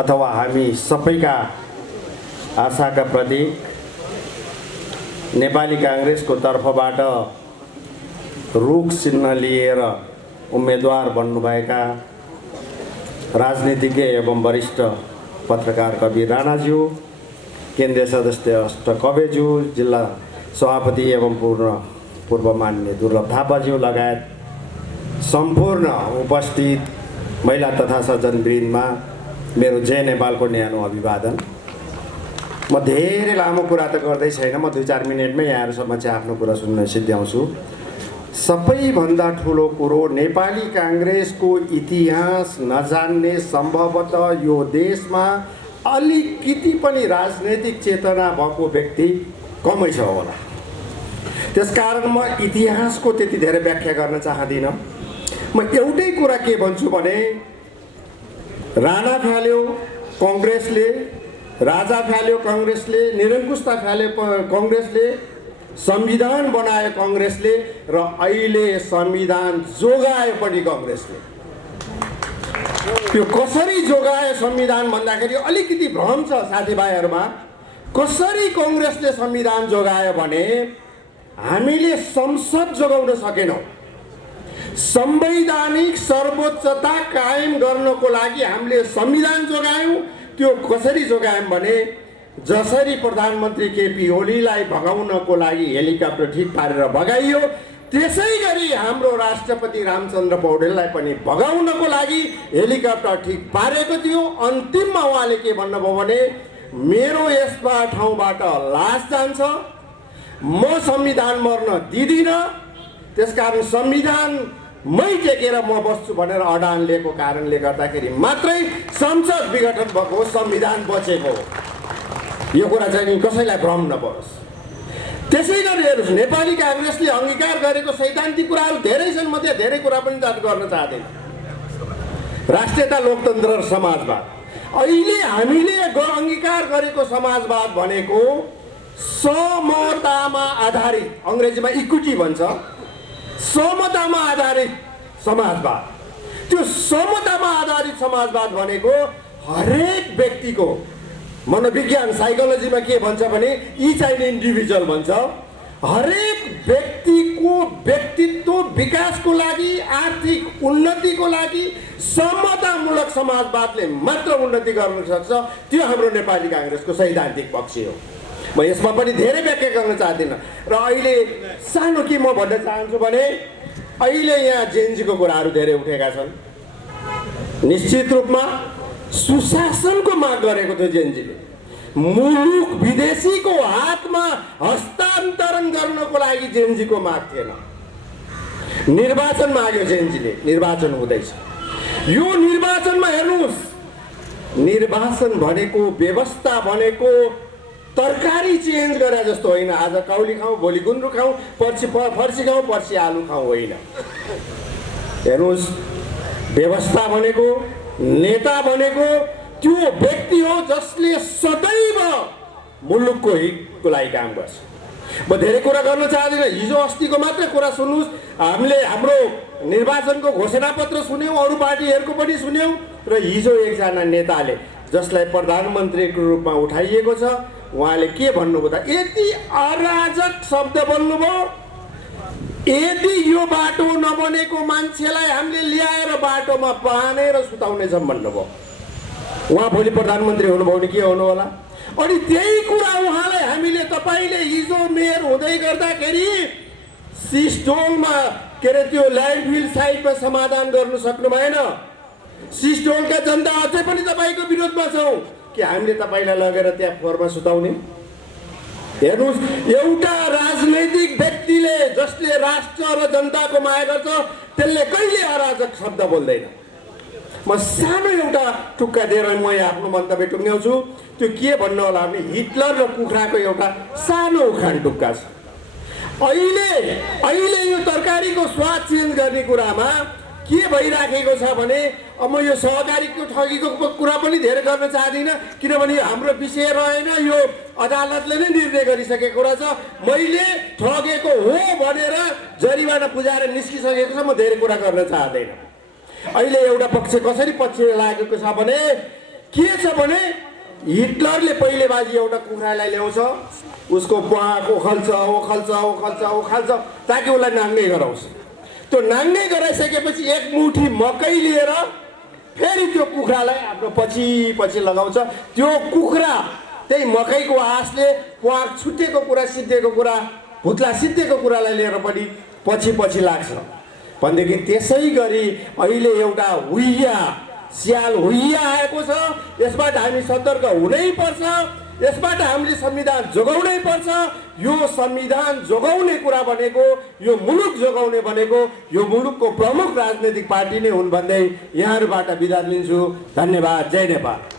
अथवा हामी सबैका आशाका प्रतीक नेपाली काङ्ग्रेसको तर्फबाट रुख चिन्ह लिएर उम्मेदवार बन्नुभएका राजनीतिज्ञ एवं वरिष्ठ पत्रकार कवीर राणाज्यू, केन्द्रीय सदस्य अष्ट कवेज्यू, जिल्ला सभापति एवं पूर्व मान्य दुर्लभ थापाज्यू लगायत सम्पूर्ण उपस्थित महिला तथा सज्जनवृन्दमा मेरो जय नेपालको न्यानो अभिवादन। म धेरै लामो कुरा त गर्दै छैन, म 2-4 मिनेटमै यहाँहरू समक्ष आफ्नो कुरा सुन्न सिद्ध्याउँछु। सबैभन्दा ठुलो कुरो, नेपाली काङ्ग्रेसको इतिहास नजान्ने सम्भवतः यो देशमा अलिकति पनि राजनैतिक चेतना भएको व्यक्ति कमै छ होला। त्यसकारण म इतिहासको त्यति धेरै व्याख्या गर्न चाहदिनँ। म एउटै कुरा के भन्छु भने राणा फ्याल्यो कङ्ग्रेसले, राजा फ्याल्यो कङ्ग्रेसले, निरङ्कुशता फ्याल्यो कङ्ग्रेसले, संविधान बनायो कङ्ग्रेसले र अहिले संविधान जोगायो पनि कङ्ग्रेसले। त्यो कसरी जोगायो संविधान भन्दाखेरि अलिकति भ्रम छ साथीभाइहरूमा। कसरी कङ्ग्रेसले संविधान जोगायो भने हामीले संसद जोगाउन सकेनौँ। संवैधानिक सर्वोच्चता कायम गर्नको लागि हामीले संविधान जोगायौँ। त्यो कसरी जोगायौँ भने जसरी प्रधानमन्त्री केपी ओलीलाई भगाउनको लागि हेलिकप्टर ठिक पारेर भगाइयो, त्यसै गरी हाम्रो राष्ट्रपति रामचन्द्र पौडेललाई पनि भगाउनको लागि हेलिकप्टर ठिक पारेको थियो। अन्तिममा उहाँले के भन्नुभयो भने मेरो यसमा ठाउँबाट लास जान्छ, म संविधान मर्न दिदिनँ, त्यसकारण संविधानमै टेकेर म बस्छु भनेर अडान लिएको कारणले गर्दाखेरि मात्रै संसद विघटन भएको, संविधान बचेको। यो कुरा चाहिँ कसैलाई भ्रम नपरोस्। त्यसै गरी हेर्नुहोस्, नेपाली काङ्ग्रेसले अङ्गीकार गरेको सैद्धान्तिक कुराहरू धेरै छन्, म त्यहाँ धेरै कुरा पनि गर्न चाहँदैन। राष्ट्रियता, लोकतन्त्र र समाजवाद। अहिले हामीले अङ्गीकार गरेको समाजवाद भनेको समतामा आधारित, अङ्ग्रेजीमा इक्विटी भन्छ, समतामा आधारित समाजवाद। त्यो समतामा आधारित समाजवाद भनेको हरेक व्यक्तिको, मनोविज्ञान साइकोलोजीमा के भन्छ भने इच एन इन्डिभिजुअल भन्छ, हरेक व्यक्तिको व्यक्तित्व विकासको लागि, आर्थिक उन्नतिको लागि समतामूलक समाजवादले मात्र उन्नति गर्न सक्छ। त्यो हाम्रो नेपाली काङ्ग्रेसको सैद्धान्तिक पक्ष हो। म यसमा पनि धेरै व्याख्या गर्न चाहदिनँ। र अहिले सानो के म भन्न चाहन्छु भने अहिले यहाँ जेएनजीको कुराहरू धेरै उठेका छन्। निश्चित रूपमा सुशासनको माग गरेको थियो जेएनजीले। मुलुक विदेशीको हातमा हस्तान्तरण गर्नको लागि जेएनजीको माग थिएन। निर्वाचन माग्यो जेएनजीले, निर्वाचन हुँदैछ। यो निर्वाचनमा हेर्नुहोस्, निर्वाचन भनेको, व्यवस्था भनेको तरकारी चेन्ज गरे जस्तो होइन। आज काउली खाउँ, भोलि गुन्द्रुक खाउँ, पर्सि फर्सी खाउँ, पर्सि आलु खाउँ होइन। हेर्नुहोस्, व्यवस्था भनेको, नेता भनेको त्यो व्यक्ति हो जसले सदैव मुलुकको हितको लागि काम गर्छ। म धेरै कुरा गर्न चाहदिनँ। हिजो अस्तिको मात्रै कुरा सुन्नुहोस्, हामीले हाम्रो निर्वाचनको घोषणापत्र सुन्यौँ, अरू पार्टीहरूको पनि सुन्यौँ। र हिजो एकजना नेताले जसलाई प्रधानमन्त्रीको रूपमा उठाइएको छ, उहाँले के भन्नुभयो त, यति अराजक शब्द बोल्नुभयो, यदि यो बाटो नबनेको मान्छेलाई हामीले ल्याएर बाटोमा बाँधेर सुताउनेछौँ भन्नुभयो। उहाँ भोलि प्रधानमन्त्री हुनुभयो भने के हुनु होला? अनि त्यही कुरा उहाँलाई हामीले, तपाईँले हिजो मेयर हुँदै गर्दाखेरि सिस्टोलमा के अरे त्यो ल्यान्डफिल साइटमा समाधान गर्नु सक्नु भएन। सिस्टोलका जनता अझै पनि तपाईँको विरोधमा छौँ कि हामीले तपाईँलाई लगेर त्यहाँ फोहोरमा सुताउने। हेर्नुहोस्, एउटा राजनैतिक व्यक्तिले जसले राष्ट्र र जनताको माया गर्छ त्यसले कहिले अराजक शब्द बोल्दैन। म सानो एउटा टुक्का दिएर म यहाँ आफ्नो मन्तव्य टुङ्ग्याउँछु। त्यो के भन्नु होला भने हिटलर र कुखुराको एउटा सानो उखान टुक्का छ। अहिले यो तरकारीको स्वाद चेन्ज गर्ने कुरामा के भइराखेको छ भने, अब म यो सहकारीको ठगीको कुरा पनि धेरै गर्न चाहदिनँ, किनभने हाम्रो विषय रहेन, यो अदालतले नै निर्णय गरिसकेको कुरा छ। मैले ठगेको हो भनेर जरिवाना बुझाएर निस्किसकेको छ, म धेरै कुरा गर्न चाहदैन। अहिले एउटा पक्ष कसरी पछि लागेको छ भने के छ भने हिटलरले पहिले बाजी एउटा कुखुरालाई ल्याउँछ, उसको प्वाख ओखल्छ ओखल्छ ओखल्छ ओखल्छ ताकि उसलाई नाङ्गे गराउँछ। त्यो नाङ्गे गराइसकेपछि एक मुठी मकै लिएर फेरि त्यो कुखुरालाई आफ्नो पछि पछि लगाउँछ। त्यो कुखुरा त्यही मकैको आँसले प्वाख छुटेको कुरा, सिद्धेको कुरा, भुत्ला सिद्धेको कुरालाई लिएर पनि पछि पछि लाग्छ। भनेदेखि त्यसै गरी अहिले एउटा हुइया स्याल हुइया आएको छ। यसबाट हामी सतर्क हुनै पर्छ। यसबाट हामीले संविधान जोगाउनै पर्छ। यो संविधान जोगाउने कुरा भनेको, यो मुलुक जोगाउने भनेको यो मुलुकको प्रमुख राजनैतिक पार्टी नै हुन् भन्दै यहाँहरूबाट बिदा लिन्छु। धन्यवाद। जय नेपाल।